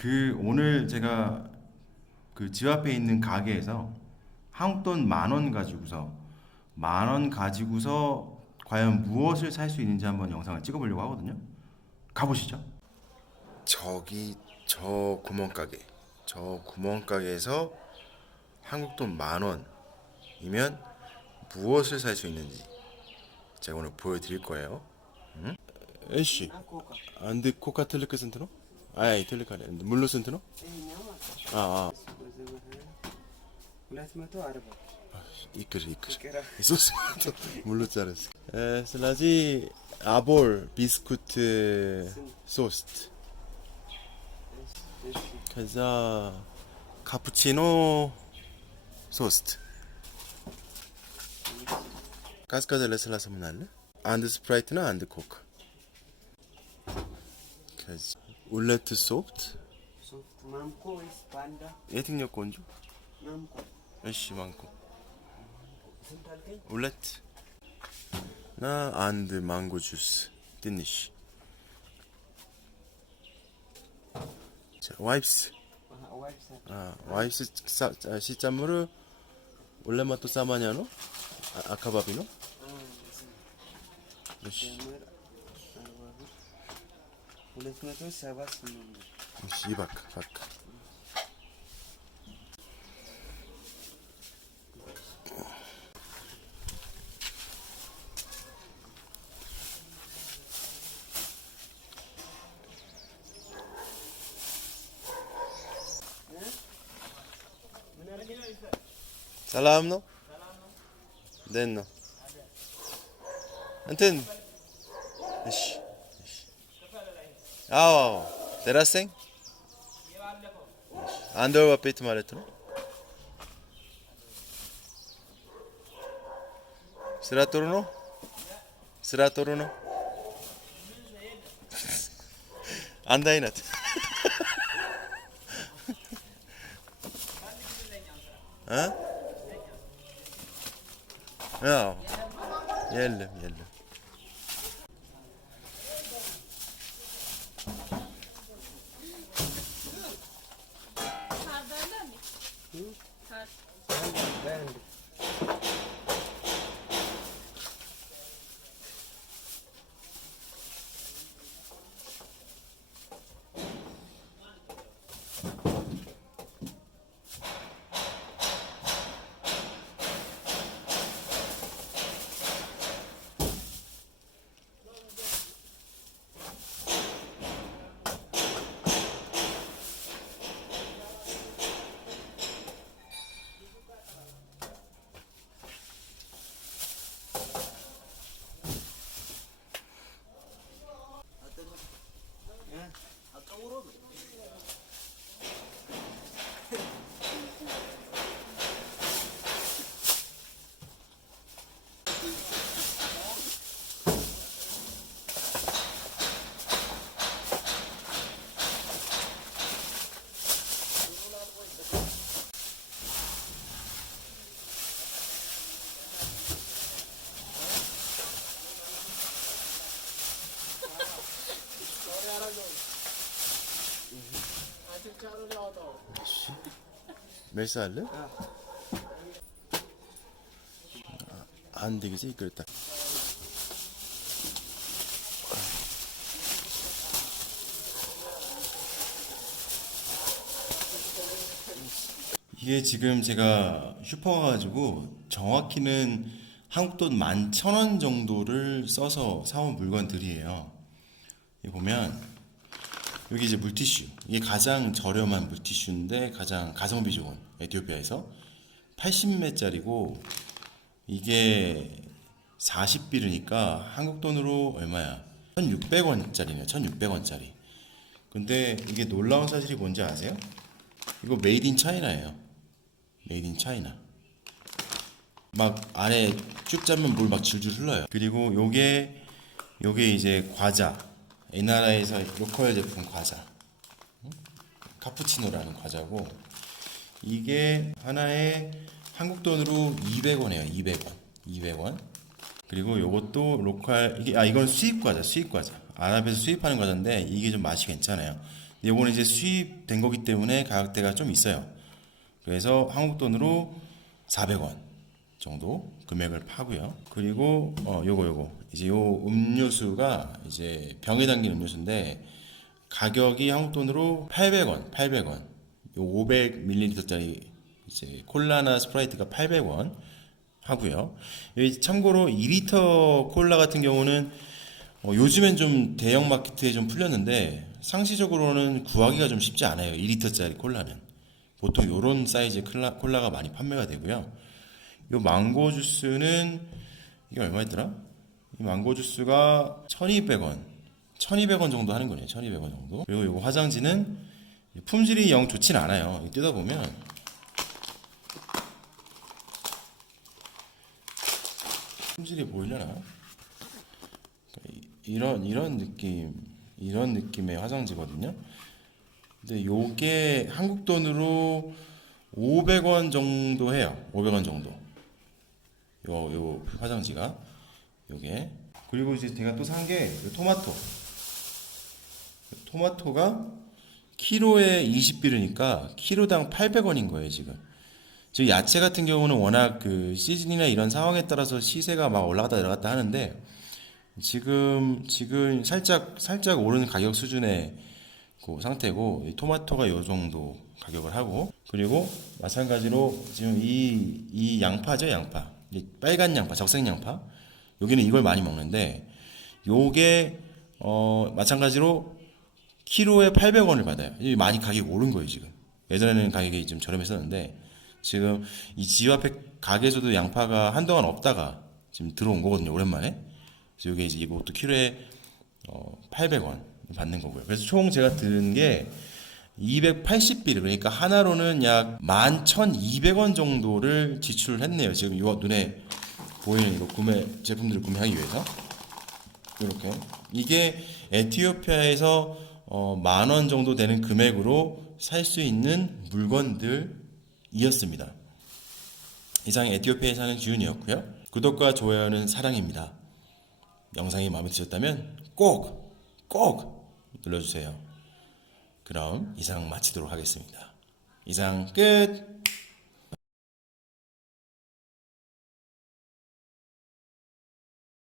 그 오늘 제가 그 집 앞에 있는 가게에서 한국 돈 만 원 가지고서 만 원 가지고서 과연 무엇을 살 수 있는지 한번 영상을 찍어보려고 하거든요. 가보시죠. 저기 저 구멍가게 저 구멍가게에서 한국 돈 만 원이면 무엇을 살 수 있는지 제가 오늘 보여드릴 거예요. 응? 에이씨 안드 코카 텔레크 센트노? 아이 텔레카레 물로 አይ ትልካለህ። ሙሉ ስንት ነው? ይቅር ይቅር። ስለዚህ አቦል ቢስኩት ሶስት፣ ከዛ ካፑቺኖ ሶስት። ቀዝቃዛ ለስላሳ ምን አለ? አንድ ስፕራይትና አንድ ኮክ ከዚህ 울레트 소프트? 소프트 맘코 이스 반다 예팅력 ቆንጆ 맘코 እሺ ማንኮ ሁለት እና አንድ ማንጎ ጁስ ትንሽ ዋይፕስ ዋይፕስ ሲጨምሩ ሁለት መቶ ሰማንያ ነው አካባቢ ነው። እሺ Kulesi metre serbest sınırlıdır. İyi bak, bak. Selamno. Denno. Antin. Ish. አዎ ደረሰኝ አንድ ወር በፊት ማለት ነው። ስራ ጥሩ ነው። ስራ ጥሩ ነው። አንድ አይነት የለም የለም 멜사 할래? 안 되겠지? 그랬다. 이게 지금 제가 슈퍼 가가지고 정확히는 한국 돈 11,000원 정도를 써서 사온 물건들이에요. 여기 보면 여기 이제 물티슈. 이게 가장 저렴한 물티슈인데 가장 가성비 좋은 에티오피아에서 80매짜리고 이게 40비르니까 한국 돈으로 얼마야? 1,600원짜리네요. 1,600원짜리. 근데 이게 놀라운 사실이 뭔지 아세요? 이거 메이드 인 차이나예요. 메이드 인 차이나. 막 안에 쭉 짜면 물 막 줄줄 흘러요. 그리고 요게 요게 이제 과자. 이 나라에서 로컬 제품 과자. 응? 카푸치노라는 과자고 이게 하나에 한국 돈으로 200원이에요. 200원. 200원. 그리고 요것도 로컬 이게 아 이건 수입 과자, 수입 과자. 아랍에서 수입하는 과자인데 이게 좀 맛이 괜찮아요. 이거는 이제 수입된 거기 때문에 가격대가 좀 있어요. 그래서 한국 돈으로 400원 정도 금액을 파고요. 그리고 어 요거 요거 이제 요 음료수가 이제 병에 담긴 음료수인데 가격이 한국 돈으로 800원, 800원. 요 500ml짜리 이제 콜라나 스프라이트가 800원 하고요. 참고로 2리터 콜라 같은 경우는 어, 요즘엔 좀 대형 마케트에 좀 풀렸는데 상시적으로는 구하기가 좀 쉽지 않아요. 2리터짜리 콜라는 보통 요런 사이즈의 콜라, 콜라가 많이 판매가 되고요. 요 망고 주스는 이게 얼마였더라? 이 망고 주스가 1,200원, 1,200원 정도 하는 거네요. 1,200원 정도. 그리고 요거 화장지는 품질이 영 좋진 않아요. 이거 뜯어 보면 품질이 보이려나? 이- 이런 이런 느낌 이런 느낌의 화장지거든요. 근데 요게 한국 돈으로 500원 정도 해요. 500원 정도. 요 요 화장지가 요게 그리고 이제 제가 또 산 게 토마토. 토마토가 키로에 20비르니까 키로당 800원인 거예요, 지금. 즉 야채 같은 경우는 워낙 그 시즌이나 이런 상황에 따라서 시세가 막 올라갔다 내려갔다 하는데 지금 지금 살짝 살짝 오르는 가격 수준의 그 상태고 이 토마토가 요 정도 가격을 하고 그리고 마찬가지로 지금 이 이 양파죠 양파 이 빨간 양파 적색 양파 여기는 이걸 많이 먹는데 요게 어 마찬가지로 키로에 800원을 받아요. 이 많이 가격이 오른 거예요 지금. 예전에는 가격이 좀 저렴했었는데 지금 이 집 앞에 가게에서도 양파가 한동안 없다가 지금 들어온 거거든요 오랜만에. 그래서 이게 이제 이것도 키로에 어, 800원 받는 거고요. 그래서 총 제가 든 게 280비르 그러니까 하나로는 약 11,200원 정도를 지출을 했네요. 지금 이거 눈에 보이는 이거 구매 제품들을 구매하기 위해서 이렇게 이게 에티오피아에서 어, 만원 정도 되는 금액으로 살 수 있는 물건들이었습니다. 이상 에티오피아에 사는 주윤이었고요. 구독과 좋아요는 사랑입니다. 영상이 마음에 드셨다면 꼭, 꼭 눌러주세요. 그럼 이상 마치도록 하겠습니다. 이상 끝!